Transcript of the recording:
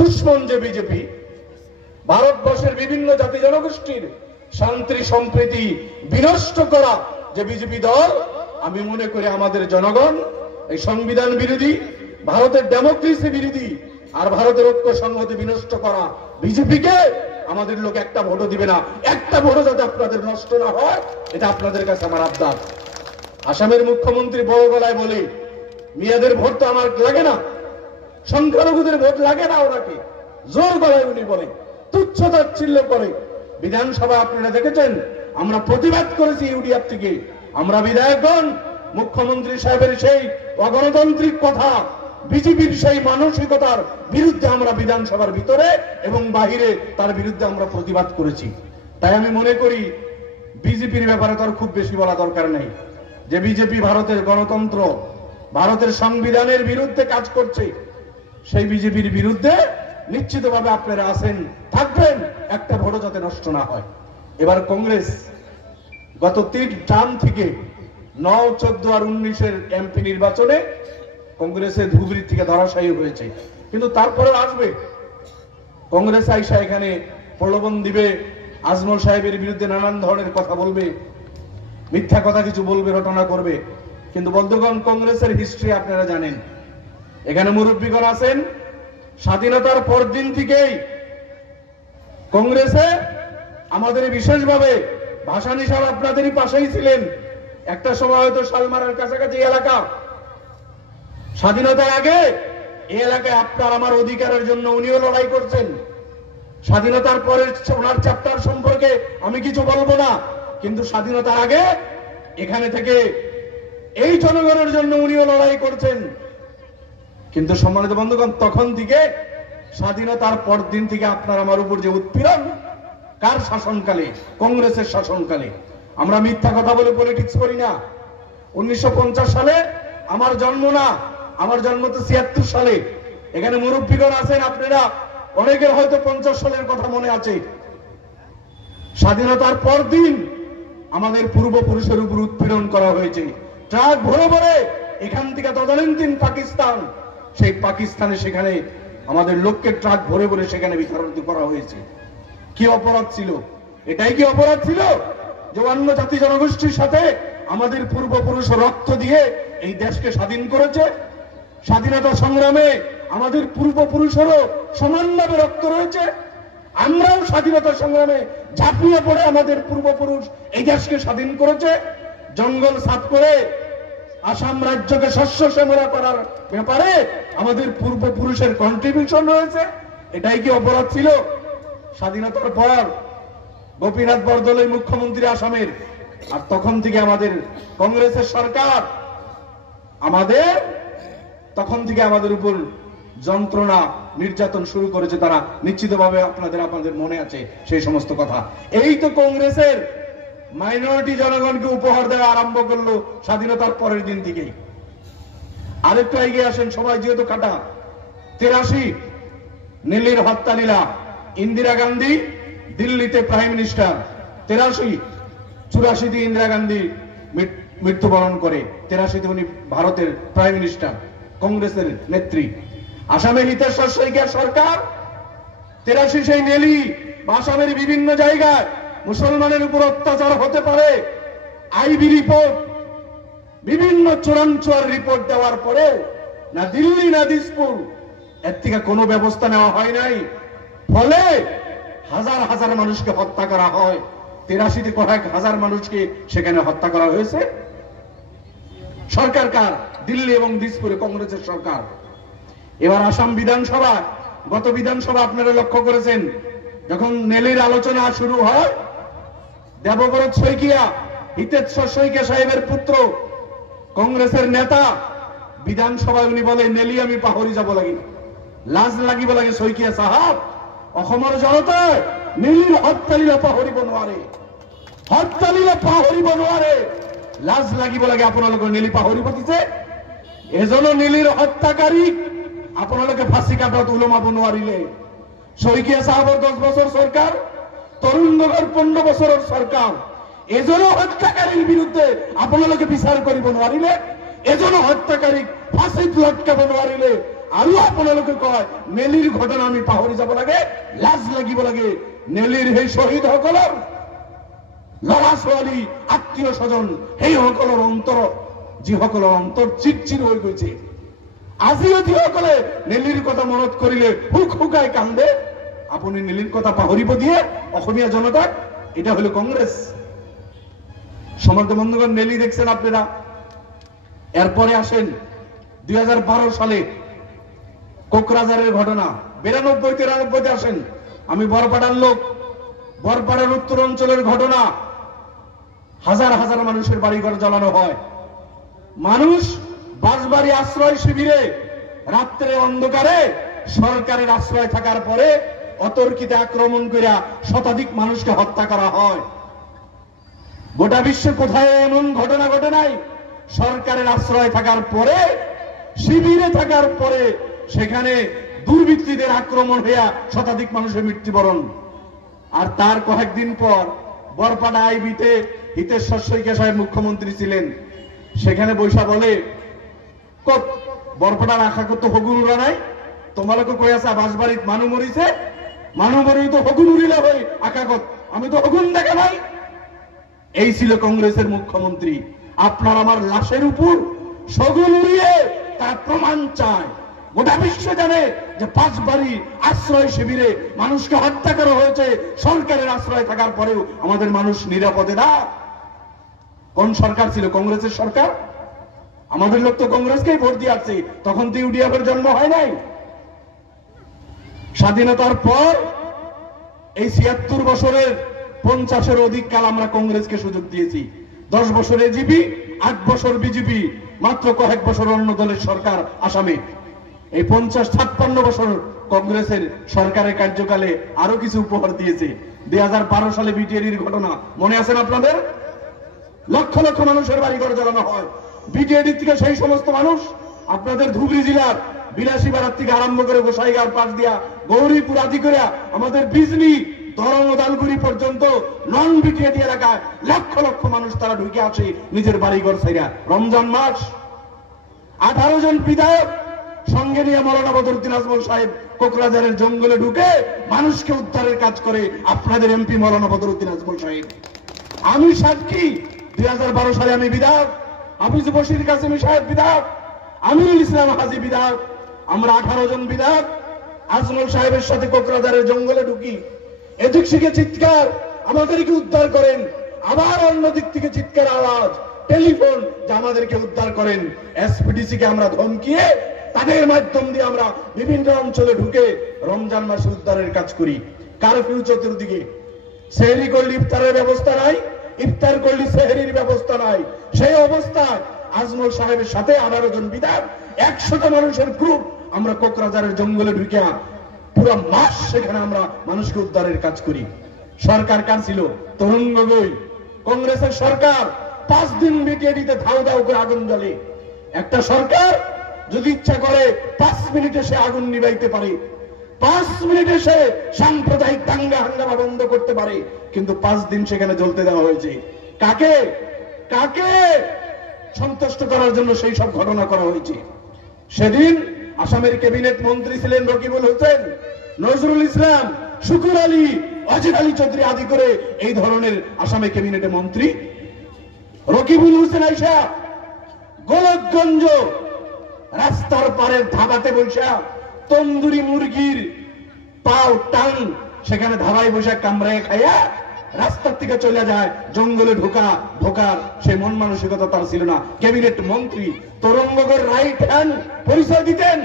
দুশ্মন যে বিজেপি, ভারতবর্ষের বিভিন্ন জাতি জনগোষ্ঠীর শান্তি সম্প্রীতি বিনষ্ট করা যে বিজেপি দল, আমি মনে করি আমাদের জনগণ এই সংবিধান বিরোধী, ভারতের ডেমোক্রেসি বিরোধী আর ভারতের ঐক্য সংহতি বিনষ্ট করা বিজেপিকে আমাদের লোক একটা ভোটও দিবে না। একটা ভোটও যাতে আপনাদের নষ্ট না হয়, এটা আপনাদের কাছে আমার আবদার। আসামের মুখ্যমন্ত্রী বড় গলায় বলে, মিয়াদের ভোট তো আমার লাগে না, সংখ্যালঘুদের ভোট লাগে না, ওনাকে জোর গলায় উনি বলে, তুচ্ছ তাচ্ছিল্য করে। বিধানসভা আপনারা দেখেছেন, আমরা প্রতিবাদ করেছি ইউডিএফ থেকে। আমরা বিধায়কগণ মুখ্যমন্ত্রী সাহেবের সেই অগণতান্ত্রিক কথা, বিজেপির সেই মানসিকতার বিরুদ্ধে আমরা বিধানসভার ভিতরে এবং বাহিরে তার বিরুদ্ধে আমরা প্রতিবাদ করেছি। তাই আমি মনে করি বিজেপির ব্যাপারে তো আর খুব বেশি বলা দরকার নেই, যে বিজেপি ভারতের গণতন্ত্র, ভারতের সংবিধানের বিরুদ্ধে কাজ করছে। সেই বিজেপির বিরুদ্ধে নিশ্চিতভাবে আপনারা আছেন, থাকবেন, একটা ভোটও যাতে নষ্ট না হয়। এবার কংগ্রেস গত 3 টার্ম থেকে 9, 14 আর 19-এর এমপি নির্বাচনে কংগ্রেসের ধুবড়ি থেকে ধরাশায়ী হয়েছে, কিন্তু তারপরে আসবে কংগ্রেস আইসা এখানে প্রলোভন দিবে, আজমল সাহেবের বিরুদ্ধে নানান ধরনের কথা বলবে, মিথ্যা কথা কিছু বলবে, রটনা করবে। কিন্তু বন্ধুগণ, কংগ্রেসের হিস্ট্রি আপনারা জানেন, এখানে মুরব্বীগণ আছেন। স্বাধীনতার পরদিন থেকেই কংগ্রেসে আমাদের বিশেষভাবে ভাসানী সাহেব আপনাদেরই পাশেই ছিলেন। একটা সময় হয়তো শালমারার কাছাকাছি এলাকা, স্বাধীনতার আগে এই এলাকায় আপনার আমার অধিকারের জন্য উনিও লড়াই করছেন। স্বাধীনতার পরের ওনার চ্যাপ্টার সম্পর্কে আমি কিছু বলবো না, কিন্তু স্বাধীনতার আগে এখানে থেকে এই জনগণের জন্য উনিও লড়াই করছেন। কিন্তু সম্মানিত বন্ধুগণ, তখন থেকে স্বাধীনতার পর দিন থেকে আপনার আমার উপর যে উৎপীড়ন, কার শাসনকালে? কংগ্রেসের শাসনকালে। আমরা মিথ্যা কথা বলে পলিটিক্স করি না। 1950 সালে আমার জন্ম না, আমার জন্ম তো 76 সালে। এখানে মুরব্বীগণ আছেন, আপনারা অনেকের হয়তো 50 সালের কথা মনে আছে। স্বাধীনতার পর দিন আমাদের পূর্বপুরুষের উপর উৎপীড়ন করা হয়েছে। ট্রাক ভরে ভরে এখান থেকে তদানীন্তন পাকিস্তান, সেই পাকিস্তানে সেখানে আমাদের লোককে ট্রাক ভরে ভরে সেখানে বিতরণ করা হয়েছে। কি অপরাধ ছিল? এটাই কি অপরাধ ছিল যে অন্য জাতি জনগোষ্ঠীর সাথে আমাদের পূর্বপুরুষ রক্ত দিয়ে এই দেশকে স্বাধীন করেছে? স্বাধীনতা সংগ্রামে আমাদের পূর্বপুরুষেরও সমানভাবে রক্ত রয়েছে। আমরাও স্বাধীনতা সংগ্রামে ঝাঁপিয়ে পড়ে আমাদের পূর্বপুরুষ এই দেশকে স্বাধীন করেছে। জঙ্গল সাফ করে আসাম রাজ্যকে শস্য শ্যামলা করার ব্যাপারে আমাদের পূর্বপুরুষের কন্ট্রিবিউশন রয়েছে। এটাই কি অপরাধ ছিল? স্বাধীনতার পর গোপীনাথ বরদলৈ মুখ্যমন্ত্রী আসামের, আর তখন থেকে আমাদের কংগ্রেসের সরকার তখন থেকে আমাদের উপর যন্ত্রণা নির্যাতন শুরু করেছে। তারা নিশ্চিতভাবে আপনাদের মনে আছে সেই সমস্ত কথা। এই তো কংগ্রেসের মাইনরিটি জনগণকে উপহার দেওয়া আরম্ভ করলো স্বাধীনতার পরের দিন থেকেই। আরেকটু এগিয়ে আসেন, সবাই যেহেতু কাটা। 83 নীলির হত্যা লীলা, ইন্দিরা গান্ধী দিল্লিতে প্রাইম মিনিস্টার। 83, 84তে ইন্দিরা গান্ধী মৃত্যুবরণ করে। 83তে উনি ভারতের প্রাইম মিনিস্টার, কংগ্রেসের নেত্রী। আসামে হিতেশ্বর শইকীয়ার সরকার 83 সেই নেলি বা আসামের বিভিন্ন জায়গায় মুসলমানের উপর অত্যাচার হতে পারে আইবি রিপোর্ট, বিভিন্ন চোরাঞ্চুয়ার রিপোর্ট দেওয়ার পরে না দিল্লি না দিসপুর এর থেকে কোনো ব্যবস্থা নেওয়া হয় নাই। ফলে হাজার হাজার মানুষকে হত্যা করা হয়। 83তে কয়েক হাজার মানুষকে সেখানে হত্যা করা হয়েছে। সরকার কার? দিল্লি এবং দিসপুরে কংগ্রেসের সরকার। এবার আসাম বিধানসভা, গত বিধানসভা আপনারা লক্ষ্য করেছেন, যখন নেলির আলোচনা শুরু হয়, দেবব্রত শইকীয়া, হিতেশ্বর শইকীয়া সাহেবের পুত্র, কংগ্রেসের নেতা, বিধানসভায় উনি বলে নেলি আমি পাহরি যাব লাগি, লাজ লাগিব লাগে শইকীয়া সাহাব, অসমৰ জনতাই নেলিৰ হত্যালীলা পাহৰিব নোৱাৰে, হত্যালীলা পাহৰিব নোৱাৰে, লাজ লাগিব লাগে আপোনালোকৰ নেলি পাহৰিব দিছে। এজনো নেলিৰ হত্যাকাৰীক আপোনালোকে ফাঁসি কাটাত ওলমাব নোৱাৰিলে। শইকীয়া সাহাবৰ 10 বছৰ চৰকাৰ, তৰুণ গগৈৰ 15 বছৰৰ চৰকাৰ, এজনো হত্যাকাৰীৰ বিৰুদ্ধে আপোনালোকে বিচাৰ কৰিব নোৱাৰিলে, এজনো হত্যাকাৰীক ফাঁসিত লটকাব নোৱাৰিলে, আরো আপোনালোকে কয় নেলিৰ ঘটনা আমি পাহৰি যাব লাগে, লাজ লাগিব লাগে। নেলিৰ সেই শ্বহীদ সকলৰ ল'ৰা ছোৱালী আত্মীয় স্বজন সেইসকলৰ অন্তৰত যিসকলৰ অন্তৰ চিৰচিৰ হৈ গৈছে, আজিও যিসকলে নেলিৰ কথা মনত কৰিলে হুক হুকাই কান্দে, আপুনি নেলিৰ কথা পাহৰিব দিয়ে অসমীয়া জনতাক? এটা হলো কংগ্রেস। সমাজ বন্ধুগণ, নেলি দেখছেন আপনারা। এরপরে আসেন 2012 সালে কোকরাঝারের ঘটনা, 92-93 আসেন। আমি বরপাড়ার লোক, বরপাড়ার উত্তর অঞ্চলের ঘটনা। হাজার হাজার মানুষের বাড়িঘর জ্বালানো হয়, মানুষ বাসবাড়ি আশ্রয় শিবিরে রাত্রে অন্ধকারে সরকারের আশ্রয় থাকার পরে অতর্কিতে আক্রমণ করে শতাধিক মানুষকে হত্যা করা হয়। গোটা বিশ্বে কোথায় এমন ঘটনা ঘটে নাই? সরকারের আশ্রয় থাকার পরে, শিবিরে থাকার পরে সেখানে দুর্বৃত্তদের আক্রমণ হইয়া শতাধিক মানুষের মৃত্যুবরণ। আর তার কয়েকদিন পর বরপাড়া আইবিতে হিতেশ্বর শইকীয়া সাহেব মুখ্যমন্ত্রী ছিলেন, সেখানে বৈশা বলে কত বরপাড়া রাখা করতো হগুন উড়া নাই, তোমালোকে কই আছে বাসবাড়িত মানুষ মরিছে, মানুষ মরি তো হগুন উড়িলে হই আকাকত, আমি তো হগুন দেখা নাই। এই ছিল কংগ্রেসের মুখ্যমন্ত্রী। আপনার আমার লাশের উপর শগুন উড়িয়ে তার প্রমাণ চায়। গোটা বিশ্ব জানে যে বাসবাড়ি আশ্রয় শিবিরে মানুষকে হত্যা করা হয়েছে, সরকারের আশ্রয় থাকার পরেও আমাদের মানুষ নিরাপদে না। কোন সরকার ছিল? কংগ্রেসের সরকার। আমাদের লোক তো কংগ্রেসকেই ভোট দিয়ে আসছে, তখন তো ইউডিএফের জন্ম হয় নাই। স্বাধীনতার পর এই ৭৬ বছরের ৫০-এর অধিক কাল আমরা কংগ্রেসকে সুযোগ দিয়েছি। ১০ বছর এজিপি, ৮ বছর বিজেপি, মাত্র কয়েক বছর অন্য দলের সরকার আসামে। এই ৫০-৫৬ বছর কংগ্রেসের সরকারের কার্যকালে আরো কিছু উপহার দিয়েছে। ২০১২ সালে বিটিআরির ঘটনা মনে আছেন আপনাদের? লক্ষ লক্ষ মানুষের বাড়িঘর জ্বালানো হয় বিটিআরি থেকে। সেই সমস্ত মানুষ আপনাদের ধুবড়ী জেলার বিলাসীবাড়ার থেকে আরম্ভ করে গোসাইগাঁর পাশ দিয়া গৌরীপুর আদি করে আমাদের বিজলি দরং দালগুড়ি পর্যন্ত নন বিটিআরি এলাকায় লক্ষ লক্ষ মানুষ তারা ঢুকে আসে নিজের বাড়িঘর ছাইরা। রমজান মাস 18 জন বিধায়ক সঙ্গে নিয়ে মৌলানা বদরুদ্দিন আজমল সাহেব কোকরাঝারের জঙ্গলে ঢুকে মানুষকে উদ্ধারের কাজ করে আপনাদের এমপি মৌলানা বদরুদ্দিন আজমল সাহেব। আমি সাক্ষী, 2012 সালে আমি বিধায়ক, হাফিজ বশির কাসেমি সাহেব বিধায়ক, আমিনুল ইসলাম হাজি বিধায়ক, আমরা 18 জন বিধায়ক আজমল সাহেবের সাথে কোকরাঝারের জঙ্গলে ঢুকি। এদিক থেকে চিৎকার, আমাদেরকে উদ্ধার করেন। আবার অন্য দিক থেকে চিৎকার আওয়াজ, টেলিফোন, যে আমাদেরকে উদ্ধার করেন। এসপিডিসি কে আমরা ধমকিয়ে তাদের মাধ্যম দিয়ে আমরা বিভিন্ন অঞ্চলে ঢুকে রমজান মাসে উদ্ধারের কাজ করি। কারফিউ চতুর্দিকে, সেহরি করলে ইফতারের ব্যবস্থা নাই, ইফতার করলে সেহরির ব্যবস্থা নাই। সেই অবস্থায় আজমল সাহেবের সাথে 18 জন বিধায়ক, 100টা মানুষের গ্রুপ আমরা কোকরাঝারের জঙ্গলে ঢুকে পুরো মাস সেখানে আমরা মানুষকে উদ্ধারের কাজ করি। সরকার কার ছিল? তরুণ গগৈ, কংগ্রেসের সরকার। 5 দিন বিটিআরিতে ধাউ ধাউ করে আগুন জ্বলে। একটা সরকার যদি ইচ্ছা করে 5 মিনিটে সে আগুন নিভাইতে পারে, 5 মিনিটে সে সাম্প্রদায়িক দাঙ্গা হাঙ্গামা বন্ধ করতে পারে, কিন্তু 5 দিন সেখানে জ্বলতে দেওয়া হয়েছে। কাকে কাকে সন্তুষ্ট করার জন্য সেই সব ঘটনা করা হয়েছে? সেদিন আসামের ক্যাবিনেট মন্ত্রী ছিলেন রকিবুল হোসেন, নজরুল ইসলাম, শুকুর আলী, অজির আলী চৌধুরী আদি করে এই ধরনের আসামে ক্যাবিনেটে মন্ত্রী। রকিবুল হোসেন আইসা গোলকগঞ্জ রাস্তার পারের ধাবাতে বসা তন্দুরি মুরগির পাও টান সেখানে ধাবায় বসে কামড়ায় খাইয়া রাস্তার থেকে চলে যায়। জঙ্গলে ঢোকার সে মন মানসিকতা তার ছিল না। ক্যাবিনেট মন্ত্রী তরুণ গগৈর রাইট হ্যান্ড পরিচয় দিতেন।